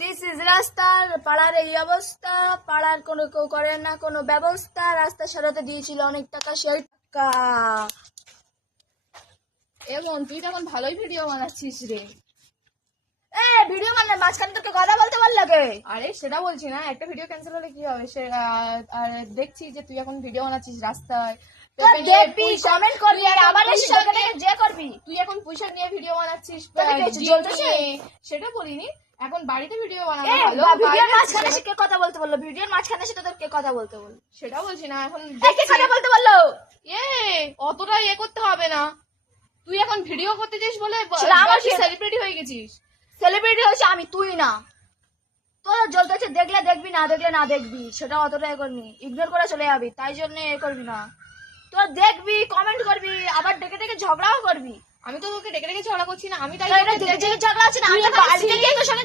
This is রাস্তার পাড়ার এই অবস্থা, পাড়ার কোনো কেউ করে না কোনো ব্যবস্থা। রাস্তা সরাতে দিয়েছিল অনেক টাকা, সেই টাকা। এবং তুই তো এখন ভালোই ভিডিও বানাচ্ছিস রে। ভিডিও মানে মাঝখানে তোকে কথা বলতে পারলো কে? আরে সেটা বলছি না, একটা ভিডিও ক্যান্সেল হলে কি হবে? সে আর দেখছি যে তুই এখন ভিডিও বানাচ্ছিস রাস্তায়, তোকে নিয়ে দেখবি, কমেন্ট করবি, আর আবার এই সরকারকে যে করবি। তুই এখন পয়সা নিয়ে ভিডিও বানাচ্ছিস, তোকে কি জিম জ্বলতেছে? নিয়ে। সেটা বলিনি, এখন বাড়িতে ভিডিও বানানো ভালো। ভিডিওর বাইরে মাঝখানে সেটা- এসে কে কথা বলতে বললো? ভিডিওর মাঝখানে এসে তোদের কে কথা বলতে বললো? সেটা বলছি না, এখন কে কথা বলতে বললো? অতটা করতে হবে না। তুই এখন ভিডিও করতে যাস বলে সেটা আমার কি? সেলিব্রিটি হয়ে গেছিস। সেলিব্রিটি হচ্ছে আমি, তুই না। তোর জ্বলতেছে, দেখলে দেখবি, না দেখলে না দেখবি, সেটা অতটা করবি, ইগনোর করে চলে যাবি, তাই জন্য করবি না। তোর দেখবি, কমেন্ট করবি, আবার ডেকে ডেকে ঝগড়াও করবি। আমি তো তোকে ডেকে ডেকে ঝগড়া করছি না, আমি তাই ঝগড়া আছে না? আমি তো বাড়িতে গিয়ে তোর সঙ্গে